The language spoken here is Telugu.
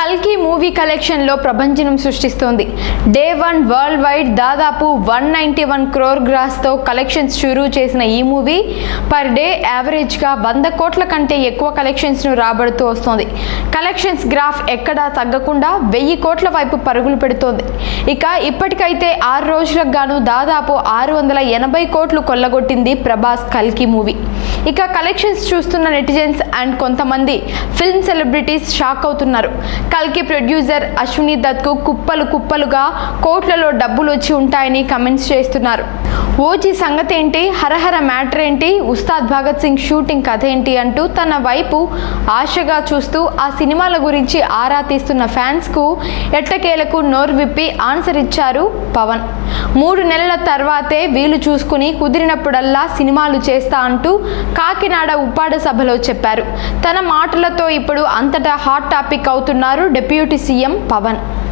కల్కి మూవీ కలెక్షన్లో ప్రభంజనం సృష్టిస్తోంది. డే వన్ వరల్డ్ వైడ్ దాదాపు వన్ నైంటీ వన్ క్రోర్ గ్రాస్తో కలెక్షన్స్ షురూ చేసిన ఈ మూవీ పర్ డే యావరేజ్గా వంద కోట్ల కంటే ఎక్కువ కలెక్షన్స్ను రాబడుతూ వస్తోంది. కలెక్షన్స్ గ్రాఫ్ ఎక్కడా తగ్గకుండా వెయ్యి కోట్ల వైపు పరుగులు పెడుతోంది. ఇక ఇప్పటికైతే ఆరు రోజులకు గాను దాదాపు ఆరు వందల ఎనభై కోట్లు కొల్లగొట్టింది ప్రభాస్ కల్కి మూవీ. ఇక కలెక్షన్స్ చూస్తున్న నెటిజన్స్ అండ్ కొంతమంది ఫిల్మ్ సెలబ్రిటీస్ షాక్ అవుతున్నారు. కల్కి ప్రొడ్యూసర్ అశ్విని దత్కు కుప్పలు కుప్పలుగా కోట్లలో డబ్బులు వచ్చి ఉంటాయని కమెంట్స్ చేస్తున్నారు. ఓజీ సంగతి ఏంటి హరహర మ్యాటర్ ఏంటి? ఉస్తాద్ భగత్ సింగ్ షూటింగ్ కథ ఏంటి అంటూ తన వైపు ఆశగా చూస్తూ ఆ సినిమాల గురించి ఆరా తీస్తున్న ఫ్యాన్స్కు ఎట్టకేలకు నోరు విప్పి ఆన్సర్ ఇచ్చారు పవన్. మూడు నెలల తర్వాతే వీలు చూసుకుని కుదిరినప్పుడల్లా సినిమాలు చేస్తా అంటూ కాకినాడ ఉప్పాడ సభలో చెప్పారు. తన మాటలతో ఇప్పుడు అంతటా హాట్ టాపిక్ అవుతున్నారు డిప్యూటీ సీఎం పవన్.